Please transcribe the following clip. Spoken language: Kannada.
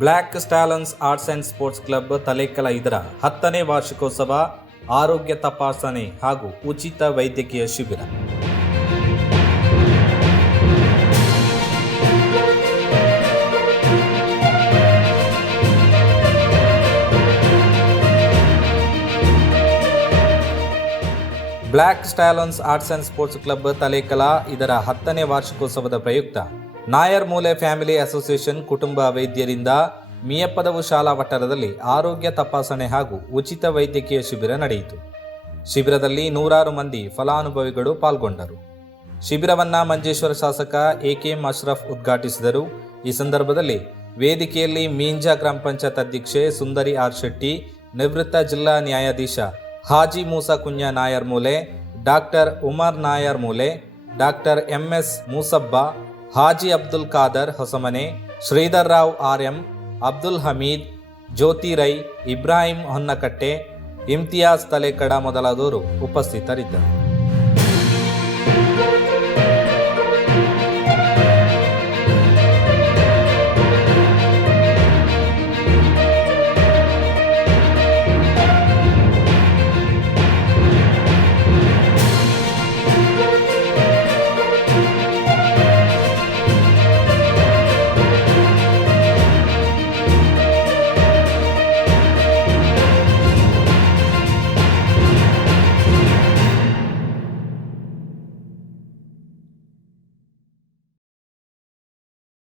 Black Stallions Arts and Sports Club Talekala ಇದರ ಹತ್ತನೇ ವಾರ್ಷಿಕೋತ್ಸವ, ಆರೋಗ್ಯ ತಪಾಸಣೆ ಹಾಗೂ ಉಚಿತ ವೈದ್ಯಕೀಯ ಶಿಬಿರ. Black Stallions Arts and Sports Club Talekala ಇದರ ಹತ್ತನೇ ವಾರ್ಷಿಕೋತ್ಸವದ ಪ್ರಯುಕ್ತ. ನಾಯರ್ ಮೂಲೆ ಫ್ಯಾಮಿಲಿ ಅಸೋಸಿಯೇಷನ್ ಕುಟುಂಬ ವೈದ್ಯರಿಂದ ಮಿಯಪ್ಪದವು ಶಾಲಾ ವಠಾರದಲ್ಲಿ ಆರೋಗ್ಯ ತಪಾಸಣೆ ಹಾಗೂ ಉಚಿತ ವೈದ್ಯಕೀಯ ಶಿಬಿರ ನಡೆಯಿತು. ಶಿಬಿರದಲ್ಲಿ ನೂರಾರು ಮಂದಿ ಫಲಾನುಭವಿಗಳು ಪಾಲ್ಗೊಂಡರು. ಶಿಬಿರವನ್ನು ಮಂಜೇಶ್ವರ ಶಾಸಕ ಎಕೆಎಂ ಅಶ್ರಫ್ ಉದ್ಘಾಟಿಸಿದರು. ಈ ಸಂದರ್ಭದಲ್ಲಿ ವೇದಿಕೆಯಲ್ಲಿ ಮೀಂಜಾ ಗ್ರಾಮ ಪಂಚಾಯತ್ ಅಧ್ಯಕ್ಷೆ ಸುಂದರಿ ಆರ್ ಶೆಟ್ಟಿ, ನಿವೃತ್ತ ಜಿಲ್ಲಾ ನ್ಯಾಯಾಧೀಶ ಹಾಜಿ ಮೂಸಾ ಕುಂಜ ನಾಯರ್ ಮೂಲೆ, doctor Umar Nayar Moole, doctor MS Moosabba Haji Abdul Khader Hosamane, Sridhar Rao R M Abdul Hameed, Jyothi Rai, Ibrahim Honnakatte, Imtiyaz Talekada ಮೊದಲಾದವರು ಉಪಸ್ಥಿತರಿದ್ದರು.